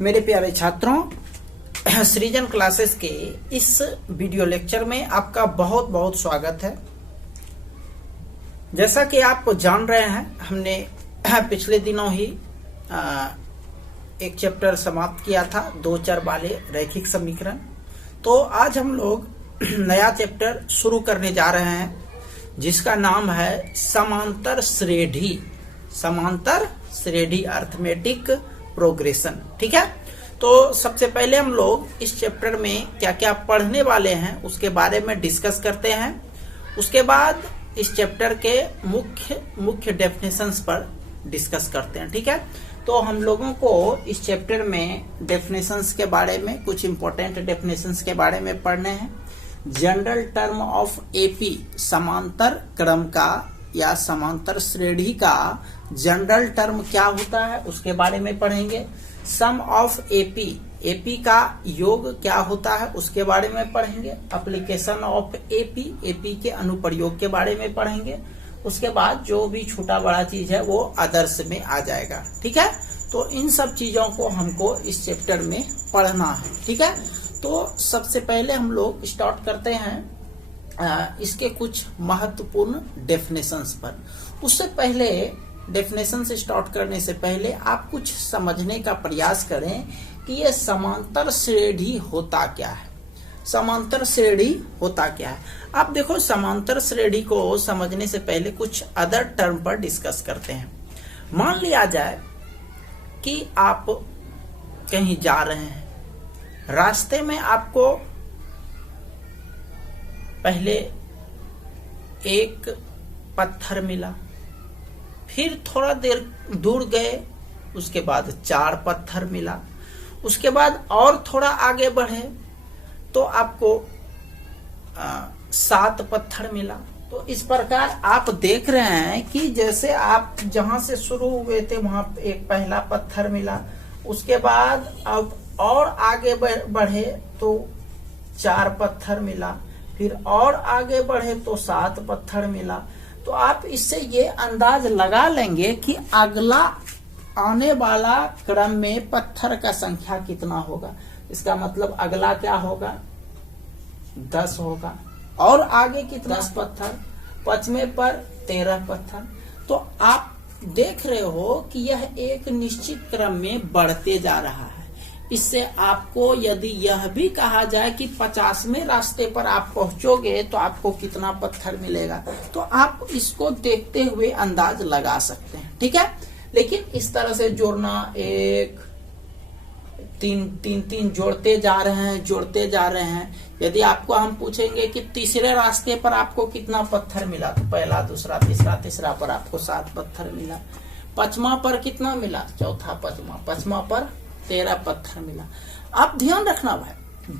मेरे प्यारे छात्रों, सृजन क्लासेस के इस वीडियो लेक्चर में आपका बहुत बहुत स्वागत है। जैसा कि आप जान रहे हैं, हमने पिछले दिनों ही एक चैप्टर समाप्त किया था, 2 चर वाले रैखिक समीकरण। तो आज हम लोग नया चैप्टर शुरू करने जा रहे हैं जिसका नाम है समांतर श्रेणी अर्थमेटिक प्रोग्रेशन। ठीक है, तो सबसे पहले हम लोग इस चैप्टर में क्या क्या पढ़ने वाले हैं उसके बारे में डिस्कस करते हैं। उसके बाद इस चैप्टर के मुख्य डेफिनेशंस पर डिस्कस करते हैं। ठीक है, तो हम लोगों को इस चैप्टर में डेफिनेशंस के बारे में, कुछ इंपॉर्टेंट डेफिनेशंस के बारे में पढ़ने हैं। जनरल टर्म ऑफ एपी, समांतर क्रम का या समांतर श्रेणी का जनरल टर्म क्या होता है उसके बारे में पढ़ेंगे। सम ऑफ एपी, एपी का योग क्या होता है उसके बारे में पढ़ेंगे। एप्लीकेशन ऑफ एपी, एपी के अनुप्रयोग के बारे में पढ़ेंगे। उसके बाद जो भी छोटा बड़ा चीज है वो अदर्स में आ जाएगा। ठीक है, तो इन सब चीजों को हमको इस चैप्टर में पढ़ना है। ठीक है, तो सबसे पहले हम लोग स्टार्ट करते हैं इसके कुछ महत्वपूर्ण डेफिनेशंस पर। उससे पहले डेफिनेशन से स्टार्ट करने से पहले आप कुछ समझने का प्रयास करें कि ये समांतर श्रेणी होता क्या है। समांतर श्रेणी होता क्या है? आप देखो, समांतर श्रेणी को समझने से पहले कुछ अदर टर्म पर डिस्कस करते हैं। मान लिया जाए कि आप कहीं जा रहे हैं, रास्ते में आपको पहले एक पत्थर मिला, फिर थोड़ा देर दूर गए, उसके बाद 4 पत्थर मिला, उसके बाद और थोड़ा आगे बढ़े तो आपको 7 पत्थर मिला। तो इस प्रकार आप देख रहे हैं कि जैसे आप जहां से शुरू हुए थे वहां एक पहला पत्थर मिला, उसके बाद अब और आगे बढ़े तो 4 पत्थर मिला, फिर और आगे बढ़े तो 7 पत्थर मिला। तो आप इससे ये अंदाज लगा लेंगे कि अगला आने वाला क्रम में पत्थर का संख्या कितना होगा। इसका मतलब अगला क्या होगा, 10 होगा, और आगे कितना, 10 पत्थर, 5वें पर 13 पत्थर। तो आप देख रहे हो कि यह एक निश्चित क्रम में बढ़ते जा रहा है। इससे आपको यदि यह भी कहा जाए कि 50वें रास्ते पर आप पहुंचोगे तो आपको कितना पत्थर मिलेगा, तो आप इसको देखते हुए अंदाज लगा सकते हैं। ठीक है, लेकिन इस तरह से जोड़ना, 1 3 जोड़ते जा रहे हैं। यदि आपको हम पूछेंगे कि तीसरे रास्ते पर आपको कितना पत्थर मिला, तो पहला, दूसरा, तीसरा पर आपको 7 पत्थर मिला। 5वां पर कितना मिला, चौथा, 5वां पर 13 पत्थर मिला। आप ध्यान रखना भाई,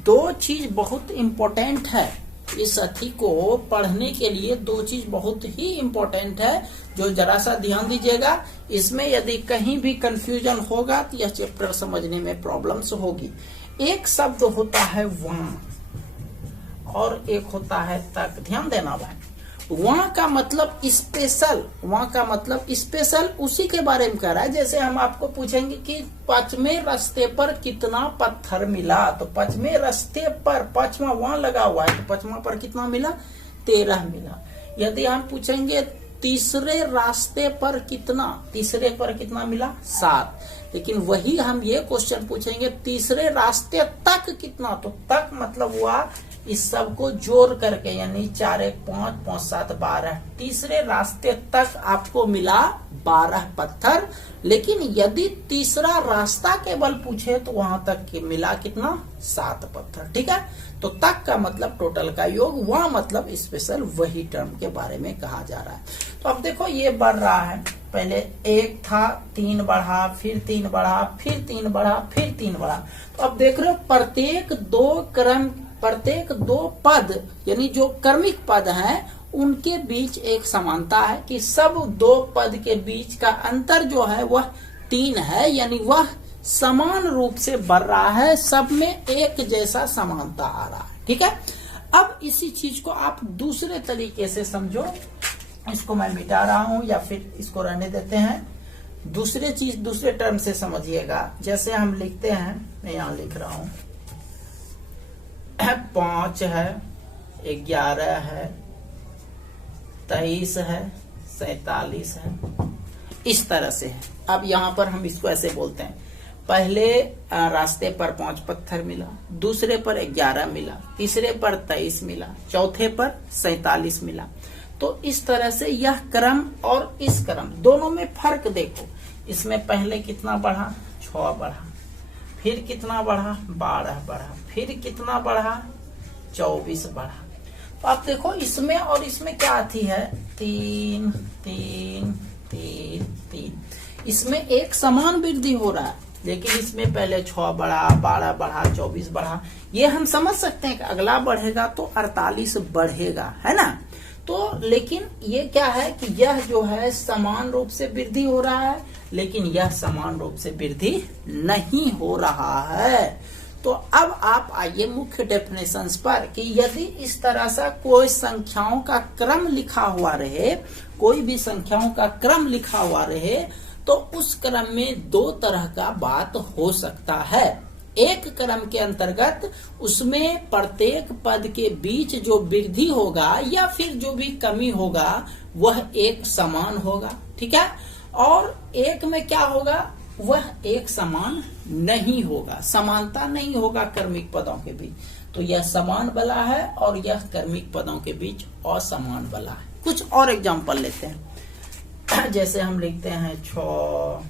2 चीज बहुत इंपॉर्टेंट है इस अथी को पढ़ने के लिए। 2 चीज बहुत ही इंपॉर्टेंट है जो जरा सा ध्यान दीजिएगा। इसमें यदि कहीं भी कंफ्यूजन होगा तो यह चैप्टर समझने में प्रॉब्लम्स होगी। एक शब्द होता है वहां और एक होता है तक। ध्यान देना भाई, वहां का मतलब स्पेशल, उसी के बारे में कह रहा है। जैसे हम आपको पूछेंगे कि 5वें रास्ते पर कितना पत्थर मिला, तो 5वें रास्ते पर 5वां वहां लगा हुआ है, तो 5वां पर कितना मिला, 13 मिला। यदि हम पूछेंगे तीसरे रास्ते पर कितना मिला, 7। लेकिन वही हम ये क्वेश्चन पूछेंगे तीसरे रास्ते तक कितना, तो तक मतलब हुआ इस सब को जोड़ करके, यानी 4 1 5 5 7 12। तीसरे रास्ते तक आपको मिला 12 पत्थर। लेकिन यदि तीसरा रास्ता केवल पूछे तो वहां तक मिला कितना, 7 पत्थर। ठीक है, तो तक का मतलब टोटल का योग, वहां मतलब स्पेशल, वही टर्म के बारे में कहा जा रहा है। तो अब देखो ये बढ़ रहा है, पहले 1 था, 3 बढ़ा, फिर 3 बढ़ा, फिर 3 बढ़ा, फिर 3 बढ़ा। तो अब देख रहे हो प्रत्येक 2 पद, यानी जो क्रमिक पद हैं उनके बीच एक समानता है कि सब 2 पद के बीच का अंतर जो है वह 3 है, यानी वह समान रूप से बढ़ रहा है, सब में एक जैसा समानता आ रहा है। ठीक है, अब इसी चीज को आप दूसरे तरीके से समझो। इसको मैं मिटा रहा हूं या फिर इसको रहने देते हैं। दूसरे टर्म से समझिएगा। जैसे हम लिखते हैं, मैं यहां लिख रहा हूं 5 है, 11 है, 23 है, 47 है, इस तरह से है। अब यहाँ पर हम इसको ऐसे बोलते हैं, पहले रास्ते पर 5 पत्थर मिला, दूसरे पर 11 मिला, तीसरे पर 23 मिला, चौथे पर 47 मिला। तो इस तरह से यह क्रम और इस क्रम दोनों में फर्क देखो। इसमें पहले कितना बढ़ा, 6 बढ़ा, फिर कितना बढ़ा, 12 बढ़ा, फिर कितना बढ़ा, 24 बढ़ा। तो आप देखो इसमें और इसमें क्या आती है, 3 3 3 3। इसमें एक समान वृद्धि हो रहा है, लेकिन इसमें पहले 6 बढ़ा, 12 बढ़ा, 24 बढ़ा। ये हम समझ सकते हैं कि अगला बढ़ेगा तो 48 बढ़ेगा, है ना। तो लेकिन ये क्या है कि यह जो है समान रूप से वृद्धि हो रहा है, लेकिन यह समान रूप से वृद्धि नहीं हो रहा है। तो अब आप आइए मुख्य डेफिनेशंस पर कि यदि इस तरह से कोई संख्याओं का क्रम लिखा हुआ रहे, कोई भी संख्याओं का क्रम लिखा हुआ रहे, तो उस क्रम में 2 तरह का बात हो सकता है। एक क्रम के अंतर्गत उसमें प्रत्येक पद के बीच जो वृद्धि होगा या फिर जो भी कमी होगा वह एक समान होगा, ठीक है। और एक में क्या होगा, वह एक समान नहीं होगा, समानता नहीं होगा क्रमिक पदों के बीच। तो यह समान वाला है और यह क्रमिक पदों के बीच असमान वाला है। कुछ और एग्जांपल लेते हैं। जैसे हम लिखते हैं 6,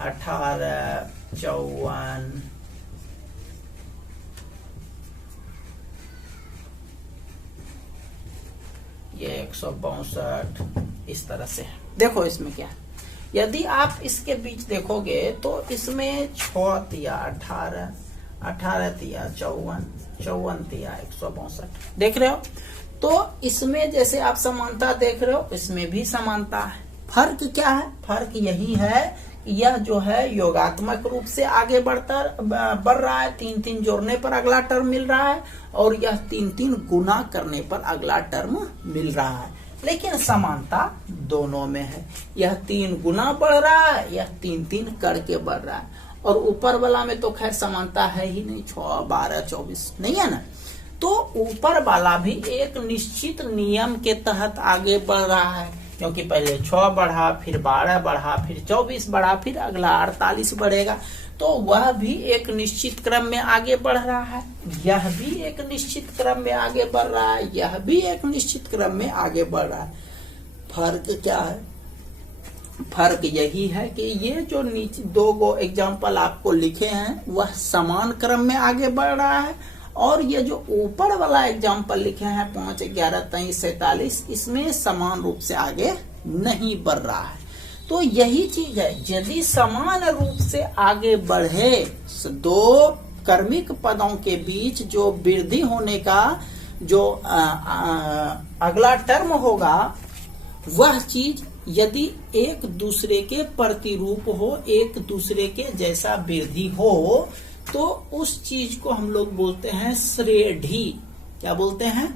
18, 54, ये 162, इस तरह से। देखो इसमें क्या है, यदि आप इसके बीच देखोगे तो इसमें 6 तिया 18, 18 तिया 54, 54 तिया 162, देख रहे हो। तो इसमें जैसे आप समानता देख रहे हो, इसमें भी समानता है। फर्क क्या है, फर्क यही है कि यह जो है योगात्मक रूप से आगे बढ़ रहा है, 3 3 जोड़ने पर अगला टर्म मिल रहा है, और यह 3 3 गुना करने पर अगला टर्म मिल रहा है। लेकिन समानता दोनों में है, यह 3 गुना बढ़ रहा है, यह 3 3 करके बढ़ रहा है। और ऊपर वाला में तो खैर समानता है ही नहीं, 6, 12, 24 नहीं है ना। तो ऊपर वाला भी एक निश्चित नियम के तहत आगे बढ़ रहा है, क्योंकि पहले 6 बढ़ा, फिर 12 बढ़ा, फिर 24 बढ़ा, फिर अगला 48 बढ़ेगा। तो वह भी एक निश्चित क्रम में आगे बढ़ रहा है, यह भी एक निश्चित क्रम में आगे बढ़ रहा है, यह भी एक निश्चित क्रम में आगे बढ़ रहा है। फर्क क्या है, फर्क यही है कि ये जो नीचे 2 एग्जाम्पल आपको लिखे हैं वह समान क्रम में आगे बढ़ रहा है, और ये जो ऊपर वाला एग्जाम्पल लिखे हैं 5, 11, 23, 47, इसमें समान रूप से आगे नहीं बढ़ रहा है। तो यही चीज है, यदि समान रूप से आगे बढ़े 2 क्रमिक पदों के बीच जो वृद्धि होने का जो अगला टर्म होगा, वह चीज यदि एक दूसरे के प्रतिरूप हो, एक दूसरे के जैसा वृद्धि हो, तो उस चीज को हम लोग बोलते हैं श्रेणी। क्या बोलते हैं,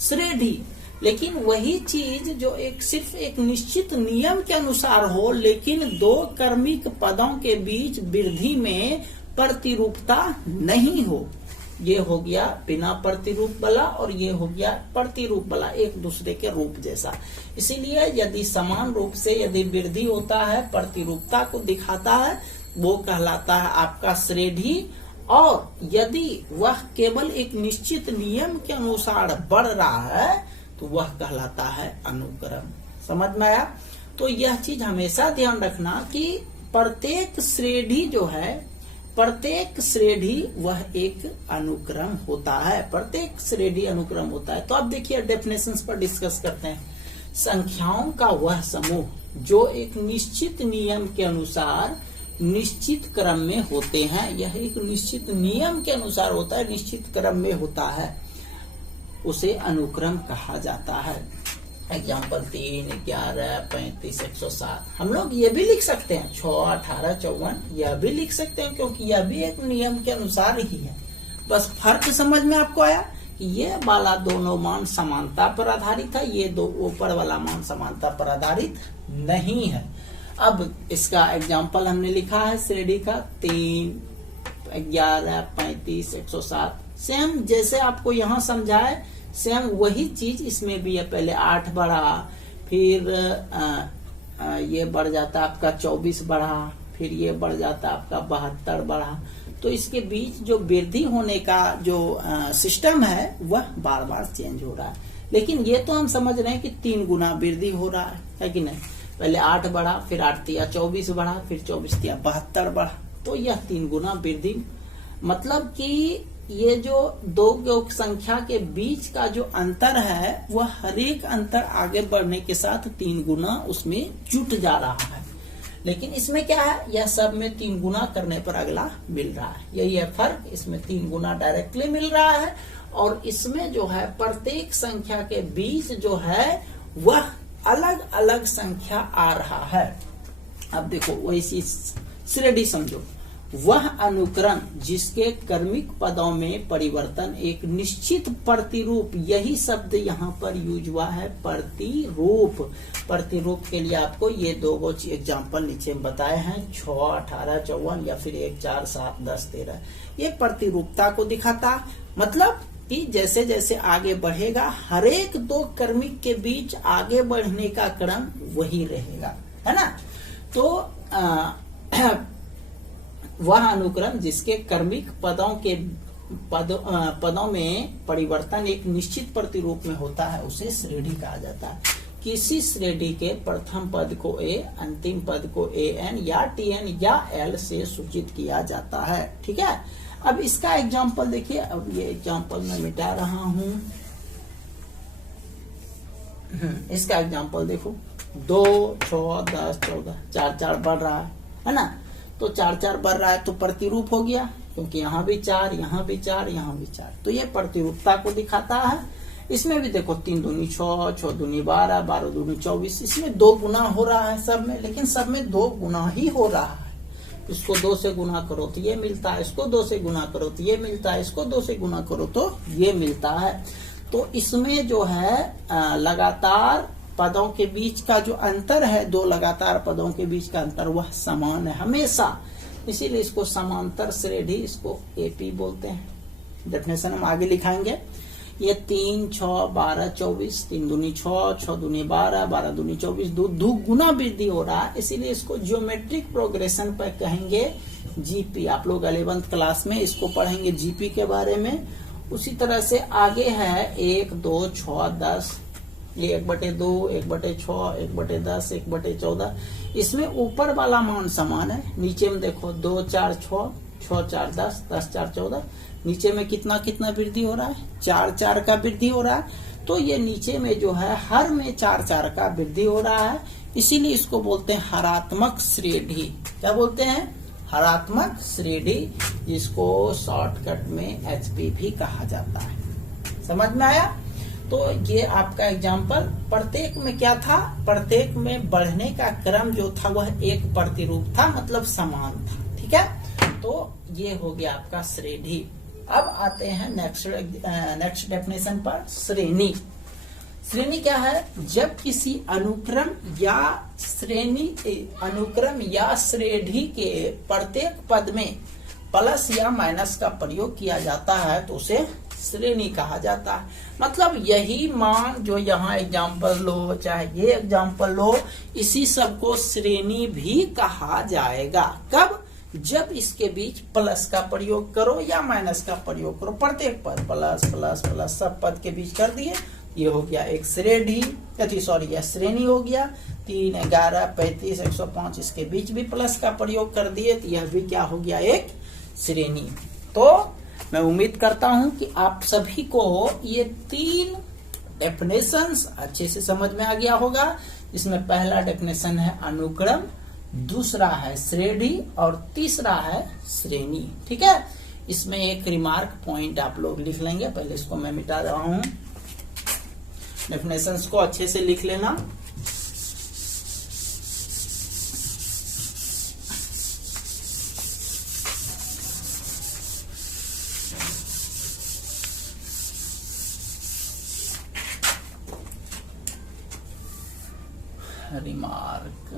श्रेणी। लेकिन वही चीज जो सिर्फ एक निश्चित नियम के अनुसार हो, लेकिन 2 क्रमिक पदों के बीच वृद्धि में प्रतिरूपता नहीं हो, ये हो गया बिना प्रतिरूप वाला, और ये हो गया प्रतिरूप वाला, एक दूसरे के रूप जैसा। इसीलिए यदि समान रूप से यदि वृद्धि होता है, प्रतिरूपता को दिखाता है, वो कहलाता है आपका श्रेणी। और यदि वह केवल एक निश्चित नियम के अनुसार बढ़ रहा है, तो वह कहलाता है अनुक्रम। समझ में आया। तो यह चीज हमेशा ध्यान रखना कि प्रत्येक श्रेणी जो है, प्रत्येक श्रेणी वह एक अनुक्रम होता है, प्रत्येक श्रेणी अनुक्रम होता है। तो अब देखिए डेफिनेशंस पर डिस्कस करते हैं। संख्याओं का वह समूह जो एक निश्चित नियम के अनुसार निश्चित क्रम में होते हैं, यह एक निश्चित नियम के अनुसार होता है, निश्चित क्रम में होता है, उसे अनुक्रम कहा जाता है। एग्जाम्पल 3, 11, 35, 107। हम लोग ये भी लिख सकते हैं 6, 18, 54, यह भी लिख सकते हैं, क्योंकि यह भी एक नियम के अनुसार ही है। बस फर्क समझ में आपको आया कि ये वाला दोनों मान समानता पर आधारित है, ये 2 ऊपर वाला मान समानता पर आधारित नहीं है। अब इसका एग्जाम्पल हमने लिखा है श्रेणी का 3, 11, 35, 107। सेम जैसे आपको यहाँ समझाए सेम वही चीज इसमें भी है। पहले 8 बढ़ा, फिर ये बढ़ जाता आपका 24 बढ़ा, फिर ये बढ़ जाता आपका 72 बढ़ा। तो इसके बीच जो वृद्धि होने का जो सिस्टम है वह बार बार चेंज हो रहा है। लेकिन ये तो हम समझ रहे हैं कि 3 गुना वृद्धि हो रहा है कि नहीं। पहले 8 बढ़ा, फिर 8 तिया 24 बढ़ा, फिर 24 तिया 72 बढ़ा। तो यह 3 गुना वृद्धि, मतलब कि ये जो दो संख्या के बीच का जो अंतर है वह हर एक अंतर आगे बढ़ने के साथ 3 गुना उसमें जुट जा रहा है। लेकिन इसमें क्या है, यह सब में 3 गुना करने पर अगला मिल रहा है। यही है फर्क, इसमें 3 गुना डायरेक्टली मिल रहा है और इसमें जो है प्रत्येक संख्या के बीच जो है वह अलग अलग संख्या आ रहा है। अब देखो वैसी श्रेणी समझो, वह अनुक्रम जिसके क्रमिक पदों में परिवर्तन एक निश्चित प्रतिरूप, यही शब्द यहाँ पर यूज हुआ है, प्रतिरूप। प्रतिरूप के लिए आपको ये 2 एग्जाम्पल नीचे में बताए हैं, 6, 18, 54 या फिर 1, 4, 7, 10, 13। ये प्रतिरूपता को दिखाता, मतलब कि जैसे जैसे आगे बढ़ेगा हर एक 2 क्रमिक के बीच आगे बढ़ने का क्रम वही रहेगा, है ना। तो वह अनुक्रम जिसके क्रमिक पदों में परिवर्तन एक निश्चित प्रतिरूप में होता है उसे श्रेणी कहा जाता है। किसी श्रेणी के प्रथम पद को ए, अंतिम पद को an या tn या l से सूचित किया जाता है। ठीक है, अब इसका एग्जाम्पल देखिए। अब ये एग्जाम्पल मैं मिटा रहा हूं। इसका एग्जाम्पल देखो, 2, 6, 10, 14, 4, 4 बढ़ रहा है ना। तो 4, 4 बढ़ रहा है तो प्रतिरूप हो गया, क्योंकि यहाँ भी 4, यहाँ भी 4, यहाँ भी 4। तो ये प्रतिरूपता को दिखाता है। इसमें भी देखो 3 दूनी 6, 6 दूनी 12, 12 दूनी 24। इसमें 2 गुना हो रहा है सब में, लेकिन सब में 2 गुना ही हो रहा है। इसको 2 से गुना करो तो ये मिलता है, इसको 2 से गुना करो तो ये मिलता है, इसको 2 से गुना करो तो ये मिलता है। तो इसमें जो है लगातार पदों के बीच का जो अंतर है, 2 लगातार पदों के बीच का अंतर वह समान है हमेशा। इसीलिए इसको समांतर श्रेणी, इसको एपी बोलते हैं। डेफिनेशन हम आगे लिखाएंगे। ये 3, 6, 12, 24, 3 दूनी 6, 6 दूनी 12, 12 दूनी 24, 2 गुना वृद्धि हो रहा है। इसीलिए इसको ज्योमेट्रिक प्रोग्रेशन पर कहेंगे जीपी। आप लोग 11th क्लास में इसको पढ़ेंगे जीपी के बारे में। उसी तरह से आगे है 1, 2, 6, 10। ये 1/2, 1/6, 1/10, 1/14। इसमें ऊपर वाला मान समान है, नीचे में देखो 2, 4, 6, 6, 4, 10, 10, 4, 14। नीचे में कितना कितना वृद्धि हो रहा है, 4, 4 का वृद्धि हो रहा है। तो ये नीचे में जो है हर में 4, 4 का वृद्धि हो रहा है। इसीलिए इसको बोलते हैं हरात्मक श्रेणी। क्या बोलते हैं? हरात्मक श्रेणी, जिसको शॉर्टकट में एचपी भी कहा जाता है। समझ में आया? तो ये आपका एग्जाम्पल। प्रत्येक में क्या था, प्रत्येक में बढ़ने का क्रम जो था वह एक प्रतिरूप था, मतलब समान था। ठीक है, तो ये हो गया आपका श्रेणी। अब आते हैं नेक्स्ट डेफिनेशन पर। श्रेणी। श्रेणी क्या है? जब किसी अनुक्रम या श्रेणी के प्रत्येक पद में प्लस या माइनस का प्रयोग किया जाता है तो उसे श्रेणी कहा जाता है। मतलब यही मान जो यहाँ एग्जाम्पल लो, चाहे ये एग्जाम्पल लो, इसी सब को श्रेणी भी कहा जाएगा। कब? जब इसके बीच प्लस का प्रयोग करो या माइनस का प्रयोग करो। प्रत्येक पद प्लस प्लस प्लस सब पद के बीच कर दिए, ये हो गया एक श्रेणी, यह श्रेणी हो गया। 3, 11, 35, 105 इसके बीच भी प्लस का प्रयोग कर दिए तो यह भी क्या हो गया, एक श्रेणी। तो मैं उम्मीद करता हूं कि आप सभी को ये 3 डेफिनेशंस अच्छे से समझ में आ गया होगा। इसमें पहला डेफिनेशन है अनुक्रम, दूसरा है श्रेणी और तीसरा है श्रेणी। ठीक है, इसमें एक रिमार्क पॉइंट आप लोग लिख लेंगे। पहले इसको मैं मिटा रहा हूं। डेफिनेशंस को अच्छे से लिख लेना। रिमार्क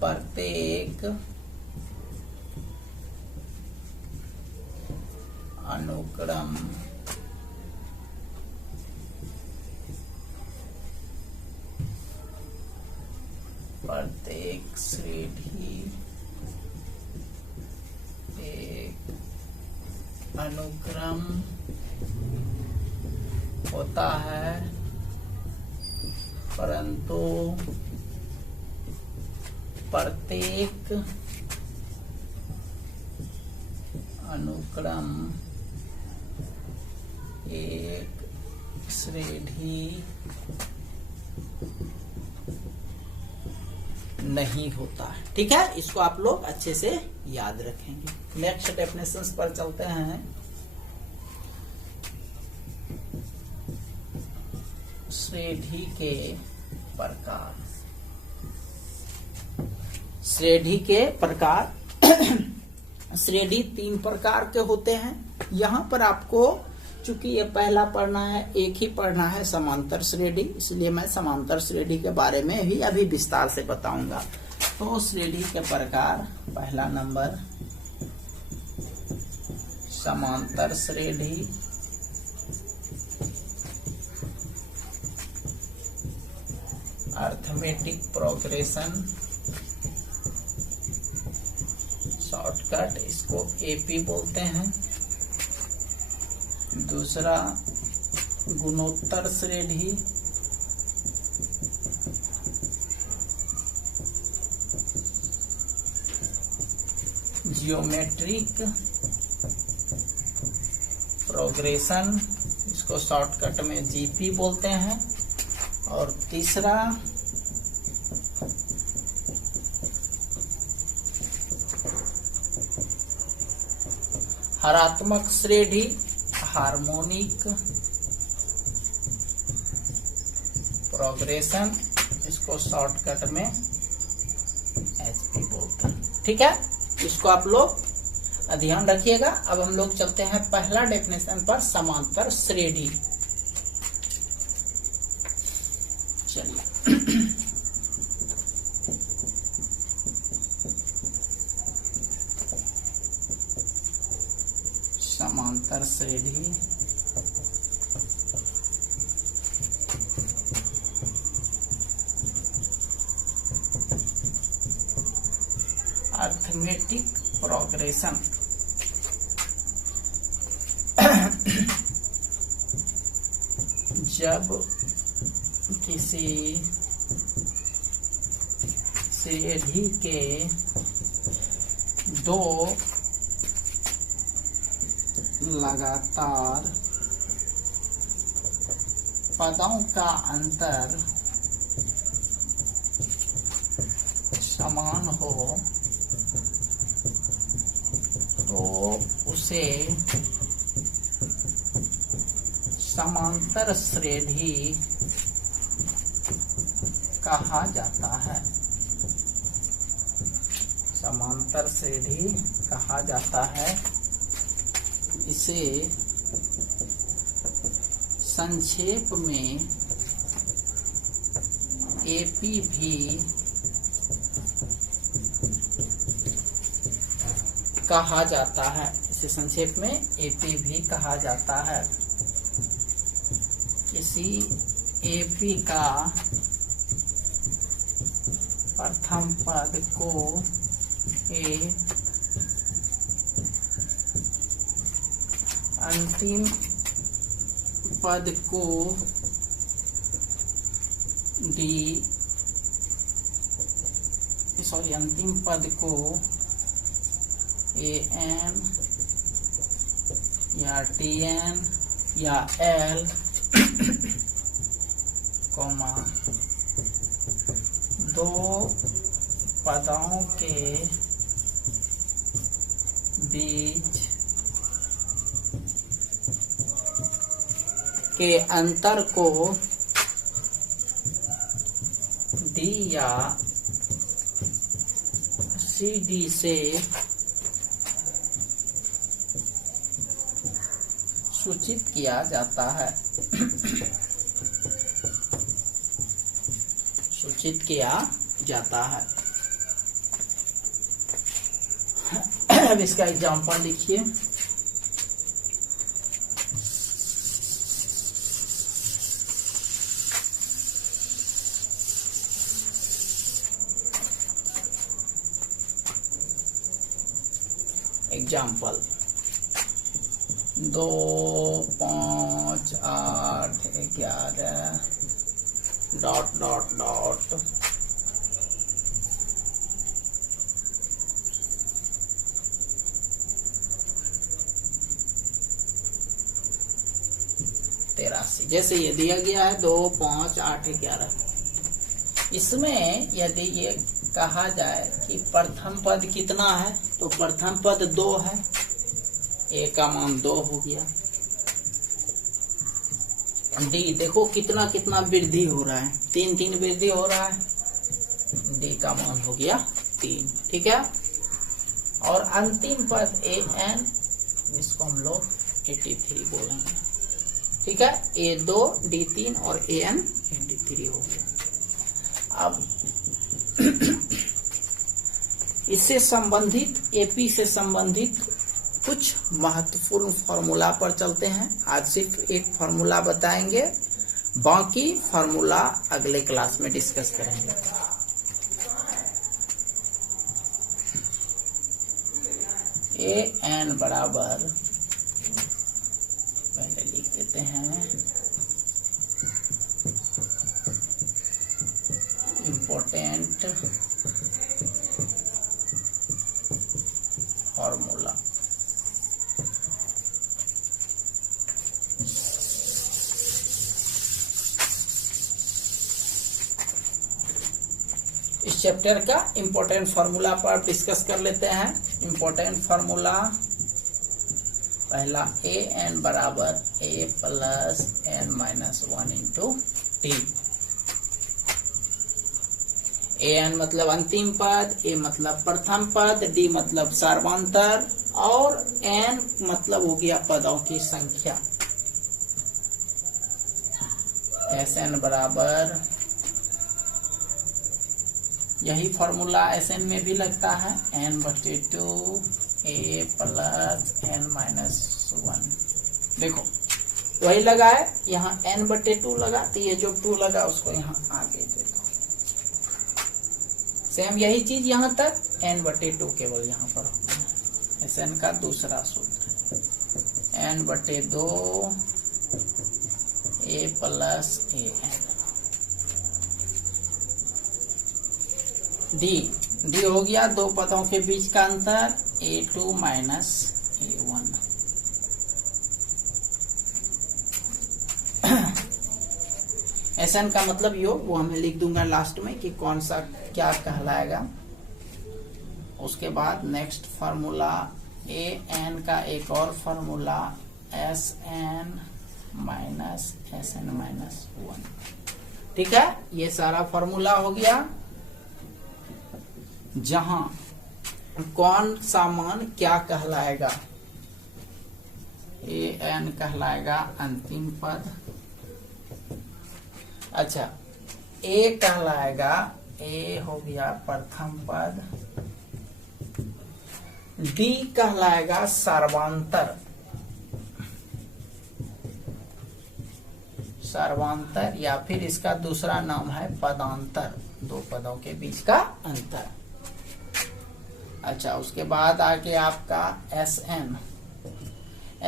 प्रत्येक अनुक्रम प्रत्येक श्रेणी एक अनुक्रम होता है, परंतु प्रत्येक अनुक्रम एक श्रेणी नहीं होता है। ठीक है, इसको आप लोग अच्छे से याद रखेंगे। नेक्स्ट डेफिनेशंस पर चलते हैं। श्रेणी के प्रकार। श्रेणी के प्रकार श्रेणी 3 प्रकार के होते हैं। यहाँ पर आपको चूंकि ये पहला पढ़ना है, एक ही पढ़ना है समांतर श्रेणी, इसलिए मैं समांतर श्रेणी के बारे में भी अभी विस्तार से बताऊंगा। तो श्रेणी के प्रकार, पहला नंबर समांतर श्रेणी, अर्थमेटिक प्रोग्रेशन, शॉर्टकट इसको एपी बोलते हैं। दूसरा गुणोत्तर श्रेणी, जियोमेट्रिक प्रोग्रेशन, इसको शॉर्टकट में जीपी बोलते हैं। और तीसरा हरात्मक श्रेणी, हार्मोनिक प्रोग्रेशन, इसको शॉर्टकट में एचपी बोलते हैं। ठीक है, इसको आप लोग ध्यान रखिएगा। अब हम लोग चलते हैं पहला डेफिनेशन पर, समांतर श्रेणी। चलिए समांतर श्रेणी अर्थमेटिक प्रोग्रेशन। जब किसी श्रेणी के दो लगातार पदों का अंतर समान हो तो उसे समांतर श्रेणी कहा जाता है। समांतर श्रेणी कहा जाता है। इसे संक्षेप में एपी भी कहा जाता है। इसे संक्षेप में एपी भी कहा जाता है। किसी एपी का प्रथम पद को ए, अंतिम पद को डी, अंतिम पद को एन या टीएन या एल कोमा दो पदों के बीच के अंतर को डी या CD से सूचित किया जाता है। सूचित किया जाता है। अब इसका एग्जाम्पल लिखिए। एग्जाम्पल 2, 5, 8, 11 ... जैसे ये दिया गया है 2, 5, 8, 11। इसमें यदि ये कहा जाए कि प्रथम पद कितना है, तो प्रथम पद 2 है, ए का मान 2 हो गया। डी देखो कितना कितना वृद्धि हो रहा है, 3 वृद्धि हो रहा है, डी का मान हो गया 3। ठीक है। और अंतिम पद ए एन, इसको हम लोग 83 बोलेंगे। ठीक है। A2 D3 और AN 83 हो गया। अब इससे संबंधित AP से संबंधित कुछ महत्वपूर्ण फॉर्मूला पर चलते हैं। आज सिर्फ एक फॉर्मूला बताएंगे, बाकी फॉर्मूला अगले क्लास में डिस्कस करेंगे। AN बराबर, पहले लिख देते हैं, इम्पोर्टेंट फॉर्मूला। इस चैप्टर का इम्पोर्टेंट फॉर्मूला पर डिस्कस कर लेते हैं। इम्पोर्टेंट फॉर्मूला पहला, AN बराबर A plus N minus 1 into T। AN मतलब अंतिम पद, A मतलब प्रथम पद, D मतलब सर्वांतर और N मतलब हो गया पदों की संख्या। SN बराबर, यही फॉर्मूला SN में भी लगता है, N/2 A plus N minus 1। देखो वही लगा है, यहाँ N/2 लगा, तो ये जो 2 लगा उसको यहाँ आगे दे दो। सेम यही चीज यहाँ तक, N/2 केवल यहाँ पर होगा। SN का दूसरा सूत्र, N/2 A plus AN। D हो गया दो पदों के बीच का अंतर, A2 माइनस A1। SN का मतलब योग, वो हमें लिख दूंगा लास्ट में कि कौन सा क्या कहलाएगा। उसके बाद नेक्स्ट फार्मूला AN का एक और formula, SN minus SN minus 1। ठीक है, ये सारा फार्मूला हो गया, जहां कौन सा मान क्या कहलाएगा। AN कहलाएगा अंतिम पद। अच्छा, A कहलाएगा, A हो गया प्रथम पद। D कहलाएगा सर्वांतर, सर्वांतर या फिर इसका दूसरा नाम है पदांतर, दो पदों के बीच का अंतर। अच्छा, उसके बाद आगे आपका SN।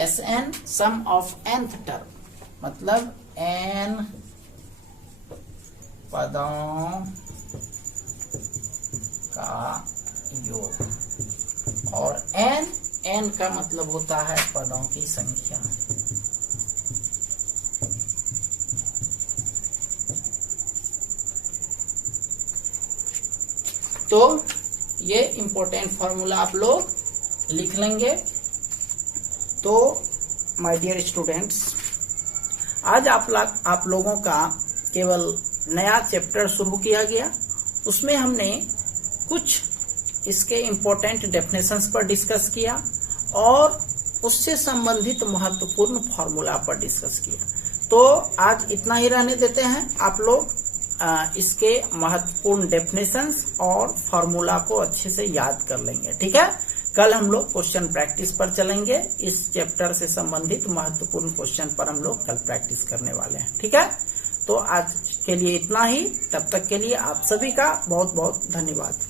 SN sum of nth term, मतलब n पदों का योग, और n का मतलब होता है पदों की संख्या। तो ये इंपॉर्टेंट फॉर्मूला आप लोग लिख लेंगे। तो माय डियर स्टूडेंट्स, आज आप लोगों का केवल नया चैप्टर शुरू किया गया। उसमें हमने कुछ इसके इम्पोर्टेंट डेफिनेशंस पर डिस्कस किया और उससे संबंधित महत्वपूर्ण फॉर्मूला पर डिस्कस किया। तो आज इतना ही रहने देते हैं। आप लोग इसके महत्वपूर्ण डेफिनेशंस और फॉर्मूला को अच्छे से याद कर लेंगे। ठीक है, कल हम लोग क्वेश्चन प्रैक्टिस पर चलेंगे। इस चैप्टर से संबंधित महत्वपूर्ण क्वेश्चन पर हम लोग कल प्रैक्टिस करने वाले हैं। ठीक है, तो आज के लिए इतना ही। तब तक के लिए आप सभी का बहुत बहुत धन्यवाद।